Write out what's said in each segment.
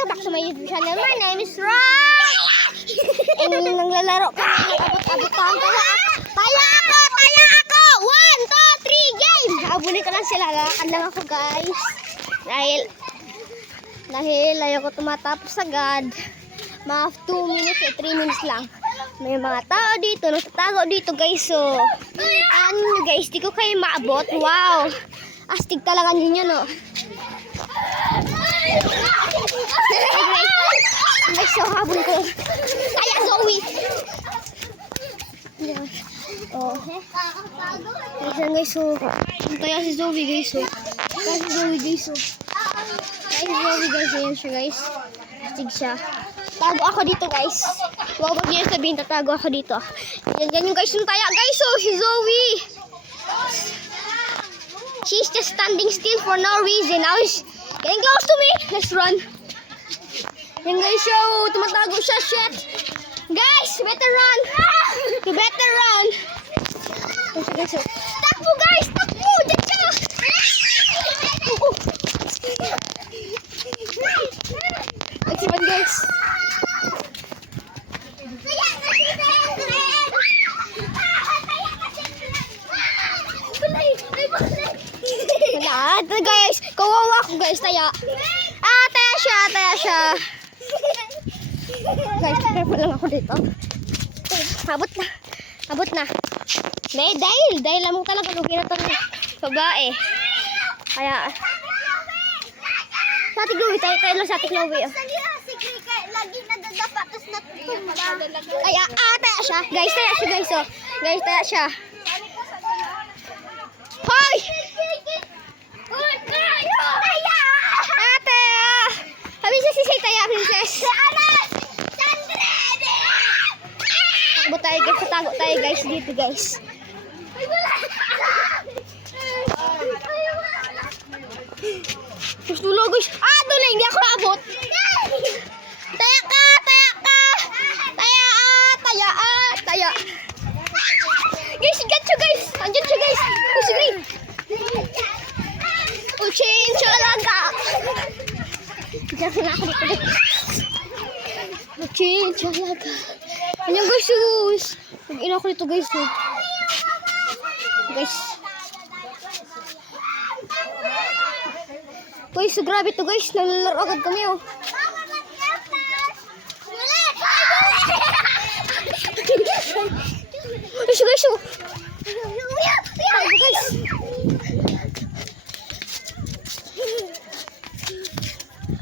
welcome back to my YouTube channel. My name is Ron. And naglalaro kami ng abot-abotan. Taya ako! 1, 2, 3, game! Habulin ko lang sila. Lakad lang ako guys. Dahil ayaw ko tumatapos agad. Mga 2 minutes o 3 minutes lang. May mga tao dito. Nagtatago dito guys. So, ano guys, di ko kayo maabot. Wow! Astig talaga ninyo no. Guys, so habol ko. Kaya Zoe. Oh. Guys, so kaya si Zoe guys. So. Kaya si Zoe guys. So. Kaya si Zoe guys. Ayan siya guys. Astig siya. Tago ako dito guys. Huwag niyo sabihin tatago ako dito. Yan yung guys yung taya guys. So si Zoe. She's just standing still for no reason. Now she's getting close to me. Let's run. Yan guys, so tumatago siya. Shit. Guys, you better run. You better run. Guys, so. Takbo guys, takbo. Diyan siya. Let's run guys. Ito guys, kawawa ko guys, taya. Taya siya. Guys, careful lang ako dito. Abot na. Dahil lamang talaga lugi na itong babae. Kaya, sa ating Chloe, tayo lang sa ating Chloe. Lagi nadadapa, tapos natutumba. Kaya, taya siya. Guys, taya siya guys. Oh. Guys, taya siya. Hoy! Ate! Habis si Taya, princess. Takbo tayo guys, tago tayo guys dito guys. Gusto lo guys. Doon hindi ako naabot. Taya ka. Taya. Guys, get you guys. Andiyan siya guys. Sige. Change talaga. Diyan na ako dito. Change talaga. Ayan guys. Mag-ina ako dito guys. Guys. Guys, grabe to guys. Nalalaro agad kami oh. Guys. Guys.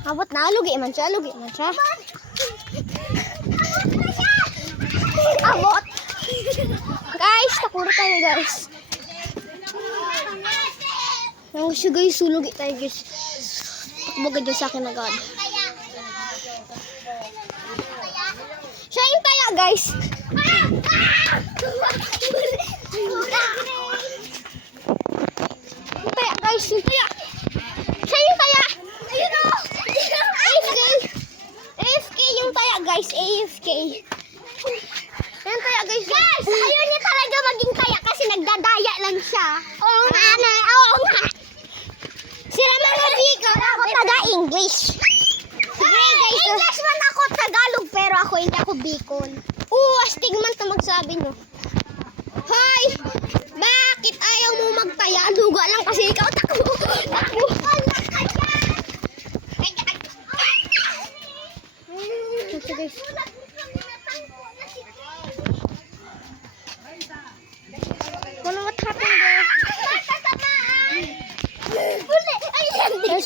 Abot na, lugi man siya. Abot. Guys, takuro tayo guys. Yung siya guys, lugi tayo guys. Takbo ka dyan sa akin agad. Siya yung taya guys. Taya guys, yung taya. Siya yung taya. Ayun o. AFK yung taya guys. AFK. Yung taya guys. Guys, ayaw niya talaga maging taya kasi nagdadaya lang siya. Oo nga. Sila mga biko. Ako taga-English. Guys. English man ako, Tagalog, pero ako hindi ako Bicol. Astig man ito magsabi no. Hoy! Bakit ayaw mo magtaya? Luga lang kasi ikaw takbo. Guys. What happened there?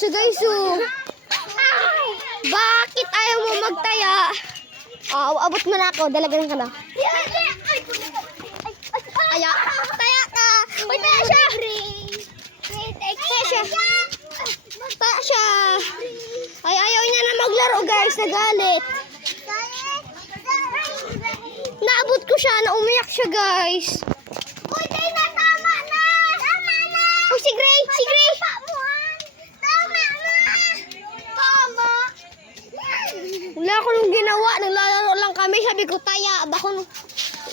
Guys, bakit ayaw mo magtaya? Abot mo na ako. Dalagan ka na. Taya ka. Uy, taya siya. Taya siya. Ay, ayaw niya na maglaro guys. Nagalit. Naabot ko siya. Naumiyak siya guys. Uy, tama na. Oh, si Gray. Tama. Wala ko nung ginawa. Naglalaro lang kami. Sabi ko, taya. Bako,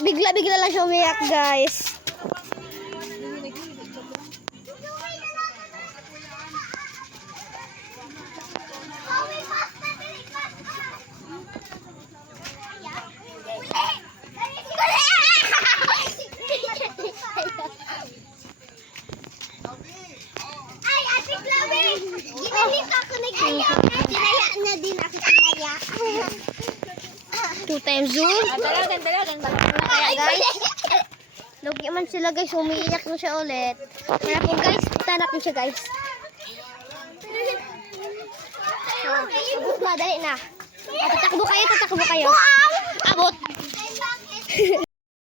bigla lang siya umiyak guys. Tinaya na din ako tinaya. 2 times zoom. Dalagan. Kaya guys, lugi man sila guys, umiiyak na siya ulit. Kaya po guys, punta natin siya guys. So, abot na, dali na. Tatakbo kayo. Abot.